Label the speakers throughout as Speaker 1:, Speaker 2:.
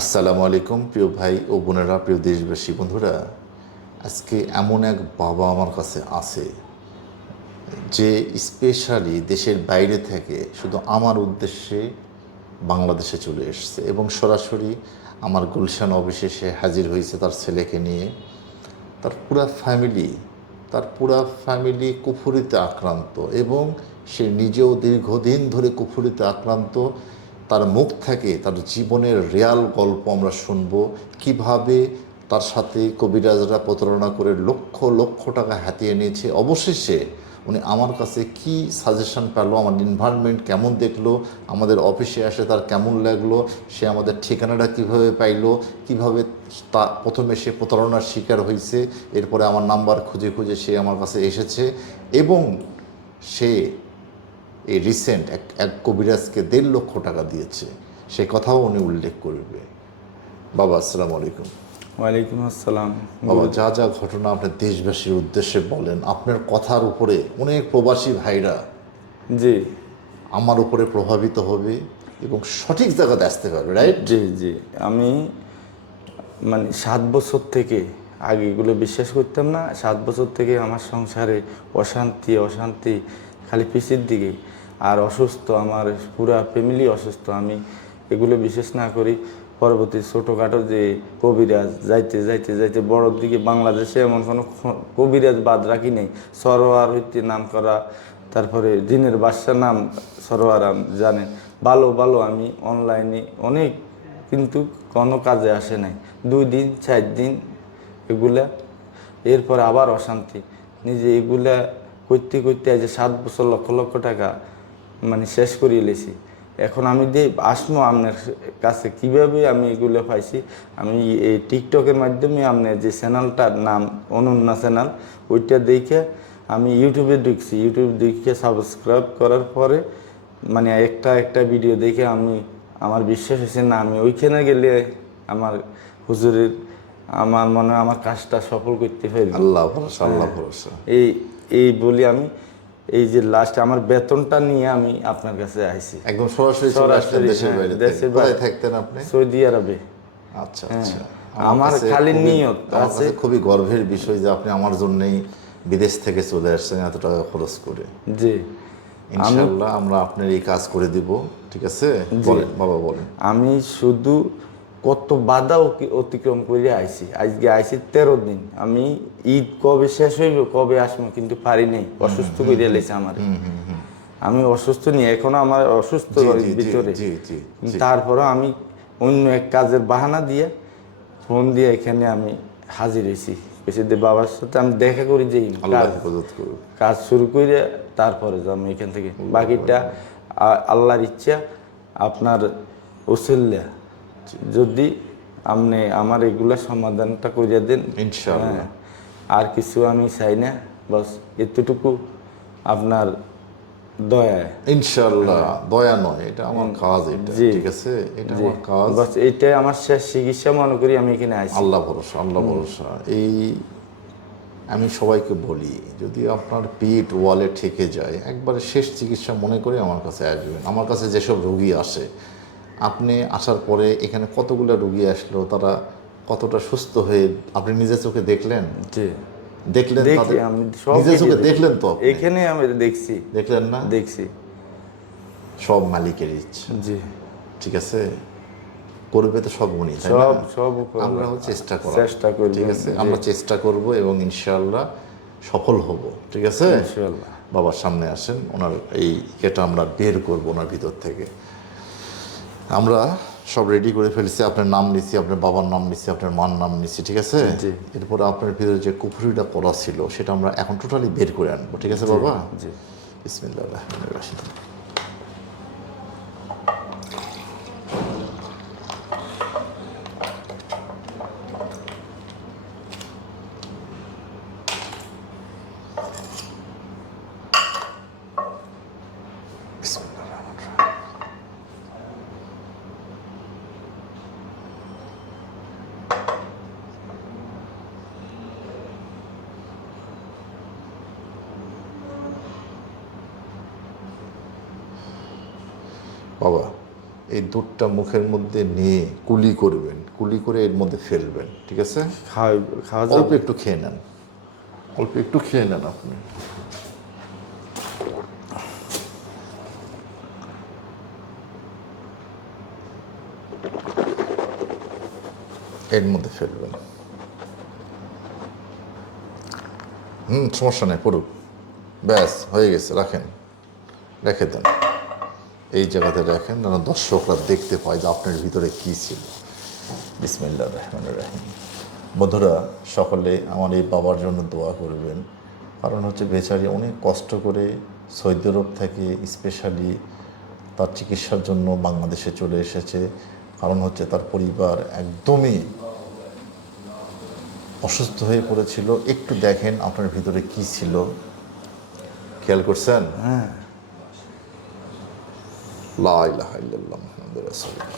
Speaker 1: আসসালামু আলাইকুম, প্রিয় ভাই ও বোনেরা, প্রিয় দেশবাসী, বন্ধুরা। আজকে এমন এক বাবা আমার কাছে আছে, যে স্পেশালি দেশের বাইরে থেকে শুধু আমার উদ্দেশ্যে বাংলাদেশে চলে এসেছে এবং সরাসরি আমার গুলশান অফিসে সে হাজির হয়েছে তার ছেলেকে নিয়ে। তার পুরা ফ্যামিলি তার পুরা ফ্যামিলি কুফুরিতে আক্রান্ত এবং সে নিজেও দীর্ঘদিন ধরে কুফুরিতে আক্রান্ত। তার মুখ থেকে, তার জীবনের রিয়াল গল্প আমরা শুনব। কীভাবে তার সাথে কবিরাজরা প্রতারণা করে লক্ষ লক্ষ টাকা হাতিয়ে নিয়েছে। অবশেষে উনি আমার কাছে কি সাজেশন পেল, আমার এনভায়রনমেন্ট কেমন দেখল, আমাদের অফিসে আসে তার কেমন লাগল, সে আমাদের ঠিকানাটা কীভাবে পাইলো, কীভাবে তা প্রথমে সে প্রতারণার শিকার হয়েছে, এরপরে আমার নাম্বার খুঁজে খুঁজে সে আমার কাছে এসেছে এবং সে এই রিসেন্ট এক এক কবিরাজকে দেড় লক্ষ টাকা দিয়েছে। সে কথাও উনি উল্লেখ করবে। বাবা আসসালামু আলাইকুম।
Speaker 2: ওয়ালাইকুম আসসালাম।
Speaker 1: বাবা যা যা ঘটনা আপনার দেশবাসীর উদ্দেশ্যে বলেন আপনার কথার উপরে অনেক প্রবাসী ভাইরা
Speaker 2: জি।
Speaker 1: আমার উপরে প্রভাবিত হবে এবং সঠিক জায়গাতে আসতে পারবে রাইট
Speaker 2: জি জি। আমি মানে সাত বছর থেকে আগে এগুলো বিশ্বাস করতাম না সাত বছর থেকে আমার সংসারে অশান্তি অশান্তি খালি পিসির দিকে আর অসুস্থ, আমার পুরা ফ্যামিলি অসুস্থ। আমি এগুলো বিশ্বাস না করি। পরবর্তী ছোটোখাটো যে কবিরাজ, যাইতে যাইতে যাইতে বড়োর দিকে বাংলাদেশে এমন কোনো কবিরাজ বাদ রাখি নেই। সরোয়ার হইতে নাম করা তারপরে দিনের বাদশার নাম সরোয়ার জানেন। ভালো ভালো আমি অনলাইনে অনেক, কিন্তু কোনো কাজে আসে নাই। দুই দিন, চার দিন এগুলা, এরপর আবার অশান্তি। নিজে এগুলা করতে করতে আজ সাত বছর লক্ষ লক্ষ টাকা মানে শেষ করিয়ে লেছি এখন আমি যে আসব আপনার কাছে কীভাবে আমি এগুলো পাইছি আমি এই টিকটকের মাধ্যমে আপনার যে চ্যানেলটার নাম অনন্যা চ্যানেল ওইটা দেখে আমি ইউটিউবে ঢুকছি। ইউটিউব দেখে সাবস্ক্রাইব করার পরে মানে একটা একটা ভিডিও দেখে আমি আমার বিশ্বাস হয়েছে না আমি ওইখানে গেলে আমার হুজুরের আমার মনে হয় আমার কাজটা সফল করতে পারব।
Speaker 1: আল্লাহ ভরসা আল্লাহ ভরসা।
Speaker 2: এই এই বলি আমি এই যে লাস্ট আমার বেতনটা নিয়ে আমি আপনার কাছে আইছি।
Speaker 1: একদম সরাসরি
Speaker 2: সরাসরি,
Speaker 1: দেশের
Speaker 2: হ্যাঁ,
Speaker 1: বাইরে।
Speaker 2: দেশের বাইরে।
Speaker 1: থাকতেন আপনি?
Speaker 2: সৌদি আরবে।
Speaker 1: আচ্ছা আচ্ছা।
Speaker 2: আমার খালি নিয়ত আছে।
Speaker 1: খুবই গর্বের বিষয় যে আপনি আমার জন্যই বিদেশ থেকে চলে আসছেন এত টাকা খরচ করে।
Speaker 2: জি।
Speaker 1: ইনশাল্লাহ আমরা আপনার এই কাজ করে দিব ঠিক আছে? বলেন বাবা বলেন।
Speaker 2: আমি শুধু কত বাধা অতি- অতিক্রম করে আইছি। আজকে আইছি তেরো দিন। আমি ঈদ কবে শেষ হইব কবে আসব কিন্তু পারি নাই। অসুস্থ করে লেছে আমার। আমি অসুস্থ নিয়ে এখনও আমার অসুস্থ ভিতরে। তারপরেও আমি অন্য এক কাজের বাহানা দিয়ে ফোন দিয়ে এখানে আমি হাজির হয়েছি বেশি দিয়ে বাবার সাথে আমি দেখা করি যে কাজ শুরু করে তারপরে আমি এখান থেকে। বাকিটা আল্লাহর ইচ্ছা আপনার ওসিল্লা। যদি আপনি আমার এগুলা সমাধানটা করে দেন
Speaker 1: ইনশাআল্লাহ।
Speaker 2: হ্যাঁ, আর কিছু আমি চাই না বাস এতটুকু আপনার দয়ায়।
Speaker 1: ইনশাল্লাহ দয়া নয় এটা আমার কাজ এটা ঠিক আছে? এটা আমার কাজ।
Speaker 2: বাস এইটাই আমার শেষ চিকিৎসা মনে করি আমি এখানে আসি
Speaker 1: আল্লাহ ভরসা আল্লাহ ভরসা। এই আমি সবাইকে বলি যদি আপনার পিঠ ওয়ালে ঠেকে যায় একবারে শেষ চিকিৎসা মনে করে আমার কাছে আসবেন। আমার কাছে যেসব রোগী আসে আপনি আসার পরে এখানে কতগুলো রুগী আসলো? তারা কতটা সুস্থ হয়ে আপনি নিজের চোখে দেখলেন?
Speaker 2: জি।
Speaker 1: দেখলেন
Speaker 2: আমি
Speaker 1: চোখে দেখলেন তো
Speaker 2: এখানে আমি দেখছি।
Speaker 1: দেখলেন না?
Speaker 2: দেখছি।
Speaker 1: সব মালিকের ইচ্ছা।
Speaker 2: জি।
Speaker 1: ঠিক আছে? করবে তো সব উনি
Speaker 2: সব সব
Speaker 1: আমরা চেষ্টা করা
Speaker 2: চেষ্টা করব।
Speaker 1: ঠিক আছে? আমরা চেষ্টা করব এবং ইনশাআল্লাহ সফল হব। ঠিক আছে?
Speaker 2: ইনশাআল্লাহ।
Speaker 1: বাবার সামনে আসেন। ওনার এই এটা আমরা বের করব ওনার ভিতর থেকে। আমরা সব রেডি করে ফেলছি আপনার নাম নিছি আপনার বাবার নাম নিছি আপনার মার নাম নিছি ঠিক আছে। এরপর আপনার ভিতরে যে কুফুরিটা পড়া ছিল সেটা আমরা এখন টোটালি বের করে আনব ঠিক আছে বাবা?
Speaker 2: জি।
Speaker 1: বিসমিল্লাহ রহমান রহিম। বাবা এই দুধটা মুখের মধ্যে নিয়ে কুলি করবেন কুলি করে এর মধ্যে ফেলবেন ঠিক আছে?
Speaker 2: খাওয়া
Speaker 1: অল্প একটু খেয়ে নেন অল্প একটু খেয়ে নেন আপনি। এর মধ্যে ফেলবেন। হুম সমস্যা নেই পড়ুক। ব্যাস হয়ে গেছে রাখেন। রেখে দেন। এই জায়গাতে রাখেন যেন দর্শকরা দেখতে পায় যে আপনার ভিতরে কী ছিল। বিসমিল্লা রহমান রাহিম। বন্ধুরা, সকলে আমার এই বাবার জন্য দোয়া করবেন। কারণ হচ্ছে বেচারি অনেক কষ্ট করে সৌদি আরব থেকে স্পেশালি তার চিকিৎসার জন্য বাংলাদেশে চলে এসেছে। কারণ হচ্ছে তার পরিবার একদমই অসুস্থ হয়ে পড়েছিল। একটু দেখেন আপনার ভিতরে কি ছিল। খেয়াল করছেন?
Speaker 2: হ্যাঁ।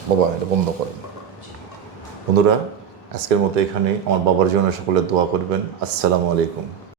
Speaker 1: বাবা, এটা বন্ধ করেন। বন্ধুরা, আজকের মতো এখানে আমার বাবার জন্য সকলে দোয়া করবেন। আসসালামু আলাইকুম।